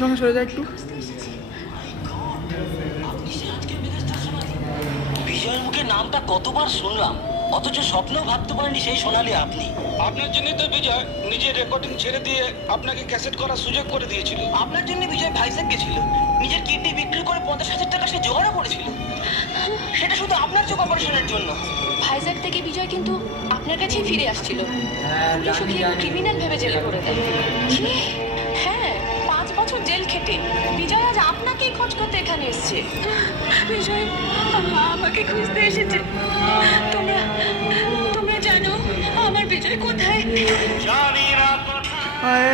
সঙ্গে সরে যায় একটু। বিজয়ের মুখে নামটা কতবার শুনলাম, অথচ স্বপ্নেও ভাবতে পারেনি সেই সোনালি আপনি। আপনার জন্যই তো বিজয় নিজের রেকর্ডিং ছেড়ে দিয়ে আপনাকে ক্যাসেট করার সুযোগ করে দিয়েছিল। আপনার জন্য বিজয় ভাইজ্যাক গেছিল, নিজের কিডনি বিক্রি করে 50,000 টাকা সে জোগাড়ও করেছিল, সেটা শুধু আপনার চোখ অপারেশনের জন্য। ভাইজ্যাক থেকে বিজয় কিন্তু আপনার কাছেই ফিরে আসছিল। পুলিশ ওকে ক্রিমিনাল ভেবে জেলে করে দেয়। কি? হ্যাঁ, 5 বছর জেল খেটে বিজয় আজ আপনাকেই খোঁজ করতে এখানে এসেছে। বিজয় আমাকে খুঁজতে এসেছে। তোমরা তোমরা জানো আমার বিজয় কোথায়? আয়